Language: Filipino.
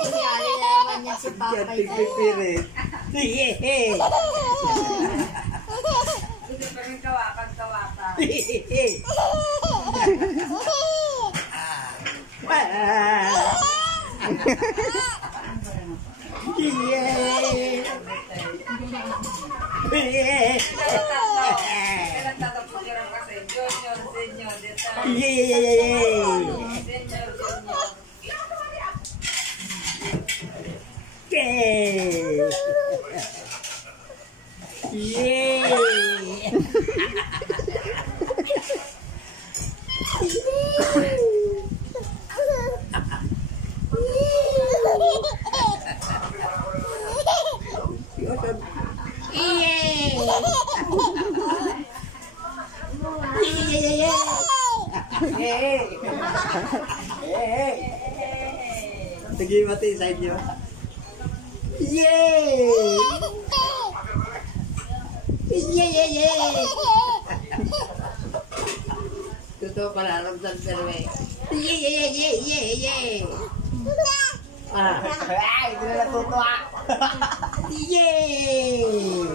Nangyari naman yan si Papa. Pipipirit. Hindi pa rin kawakan. Kailan tatapos kasi? Junior, senior, Sige, mati, side nyo. Yay! Totoo pala, Ramzan Perwe. Yay! Ah, ay, hindi na natutuwa. Yay!